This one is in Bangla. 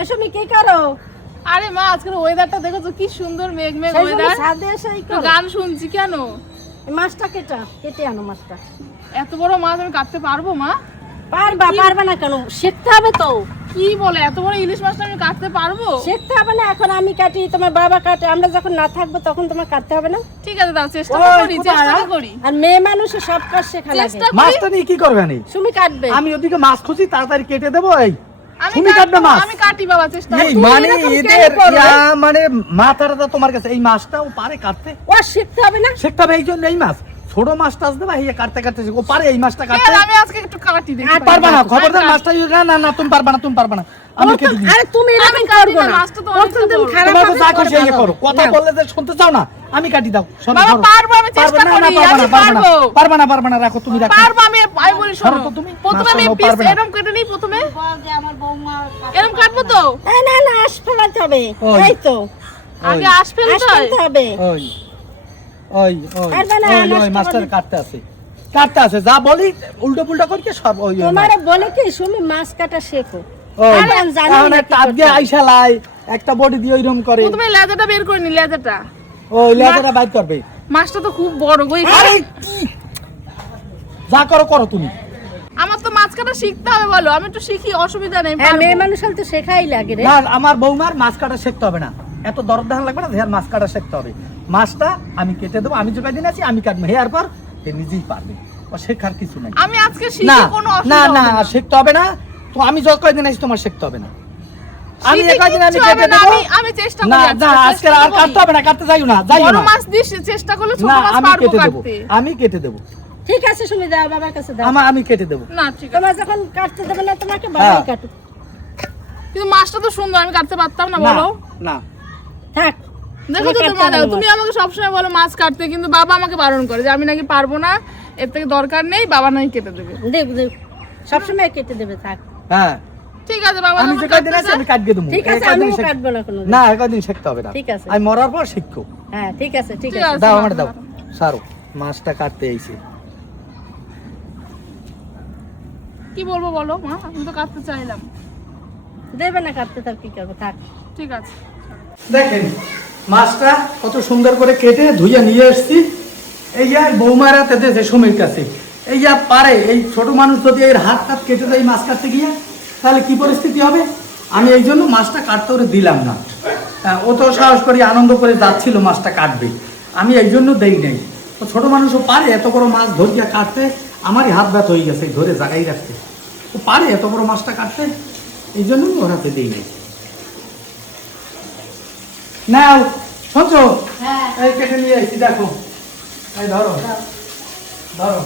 এসো মি কি করো? আরে মা আজকের ওয়েদারটা দেখো তো কি সুন্দর মেঘ মেঘ সেই ওয়েদার। ছাদে এসেই করো। গান শুনছি কেন? এই মাছটা কেটে আনো মাছটা। এত বড় মাছ আমি কাটতে পারবো মা? পারবে না কেন? শিখতে হবে তো। কি বলে এত বড় ইলিশ মাছটা আমি কাটতে পারবো? শিখতে হবে না, এখন আমি কাটি, তোমার বাবা কাটে, আমরা যখন না থাকবো তখন তোমার কাটতে হবে না? ঠিক আছে দাও চেষ্টা ওই, করি। আর মেয়ে মানুষের সব কাজ শেখা লাগে। চেষ্টা করি। মাছটা নিয়ে কি করবে নি? সুমি কাটবে। আমি ওদিকে মাছ খুঁজি, তাড়াতাড়ি কেটে দেবো। এই আমি তুমি কাটবে মাছ? আমি কাটি বাবা চেষ্টা এই করি। মানে এরকম এদের কেন করো? মানে মাথাটা তোমার কাছে, এই মাছটা ও পারে কাটতে? ও শিখতে হবে না? শিখতে হবে এই জন্য। এই মাছ ছোট মাছ টাছ দেবা, এই কাটতে কাটতে ও পারে এই মাছটা কাটতে? কেন আমি আজকে একটু কাটি দেখি। পারবা না, খবরদার মাছটা না না তুমি পারবা না। আমি কেটে দিই। আরে তুমি আমি এরকম কাটি করবে না, না। মাছটা তো প্রথম অনেকটা দিন বড়। খারাপ তোমাকে হবে, যা পরে খুশি এই ভালো করো, হবে। কথা না। বললে যে শুনতে চাও না, আমি কাটি দাও। শোনো, বাবা ধরো। পারবো, আমি চেষ্টা করি, আমি পারবো। পারবা না, রাখো তুমি, রাখো। পারবো আমি বলি শোনো। ধরো তো তুমি। প্রথমে আমি মাছটা পিস পারবে না। এরকম কেটে নিই প্রথমে। যে আমার বৌমা এরকম কাটবো তো? না আশ ফেলাতে হবে। ওই। এই তো আগে আশ আশ ফেলতে হয়। ফেলতে হবে। ওই পারবে না, মাছটা কাটতে আছে যা বলি উল্টো পুল্টো করি সব ওই তোমারে বলে কি সুমি মাছ কাটা শেখো। ওই, আরে আমি জানি এখন না একটা কি হাত দিয়ে করতে হবে। আইসা লাই, একটা বডি দিয়ে ওইরকম করে, প্রথমে লেজাটা বের করে নি লেজাটা। ওই লেজাটা বাইর করবে। মাছটা তো খুব বড় গো। আরে কি? যা করো তুমি। আমার তো মাছ কাটা শিখতে হবে বলো, আমি একটু শিখি, অসুবিধা নেই। হ্যাঁ পারবো। মেয়ে মানুষ হলে তো শেখাই লাগে রে। না, আমার বৌমার মাছ কাটা শিখতে হবে না, এত দরদ ধান লাগবে না, হেয়ার মাছ কাটা শিখতে হবে। মাছটা আমি কেটে দেবো, আমি যে কয়দিন আছি আমি কাটবো, হেয়ার পর এ নিজেই পারবে, ও শেখার কিছু নাই। আমি আজকে না শিখি, কোনো না অসুবিধা না হবে না। শিখতে হবে না, তো আমি যত কয়দিন আছি তোমার শিখতে হবে না। আমি শিখে একদিন আমি কিচ্ছু হবে কেটে না, দেবো। আমি চেষ্টা না করি না আজকে আর কাটতে হবে না, কাটতে যাইও না, বড় মাছ দিয়ে চেষ্টা করলে ছোট না, মাছ আমি পারবো কেটে দেবো, কাটতে। আমি কেটে দেবো, ঠিক আছে সুমি দাও বাবার কাছে দাও। আমি কেটে দেবো। না ঠিক আছে, তোমার যখন কাটতে দেবে না তোমাকে বাবাই হ্যাঁ। কাটুক। কিন্তু মাছটা তো সুন্দর, আমি কাটতে পারতাম না না বলো। না থাক দেখো তো কাটতে তোমার হবে না তুমি আমাকে সবসময় বলো মাছ কাটতে, কিন্তু বাবা আমাকে বারণ করে যে আমি নাকি পারবো না, এর থেকে দরকার নেই, বাবা নাকি কেটে দেবে। দেব সবসময় কেটে দেবে, থাক। হ্যাঁ ঠিক আছে বাবা, আমি যখন যে কয়দিন আছি কাটতে আমি কাটবে দেবো। ঠিক আছে, আমিও কাটবো না কোনো। না একদিন শিখতে হবে না, ঠিক আছে। আমি মরার পর শিখবো। হ্যাঁ ঠিক আছে ঠিক ঠিক আছে। আছে। দাও আমার দাও, সারো মাছটা কাটতে আইছি। কি বলবো বলো মা, আমি তো কাটতে চাইলাম। দেবে না কাটতে, তার কি করবে, থাক। ঠিক আছে। দেখেন মাছটা কত সুন্দর করে কেটে ধুইয়া নিয়ে এসেছি। এই যে বৌমারা তেছে সমীর কাছে, এই যা পারে, এই ছোট মানুষ যদি এর হাত টাত কেটে দেয় মাছ কাটতে গিয়ে, তাহলে কি পরিস্থিতি হবে? আমি এই জন্য মাছটা কাটতে ওরে দিলাম না। ও তো সাহস করে আনন্দ করে যাচ্ছিল মাছটা কাটবে, আমি এই জন্য দেই নাই। তো ছোট মানুষও পারে এত বড় মাছ ধরিয়া কাটতে, আমারই হাত ব্যথা হয়ে গেছে ধরে জাগাই রাখতে। ও পারে এত বড় মাছটা কাটতে, এই জন্য ওর হাতে দেই নাই। নাও শুনছো, এই কেটে নিয়ে এসেছি, দেখো, এই ধরো ধরো।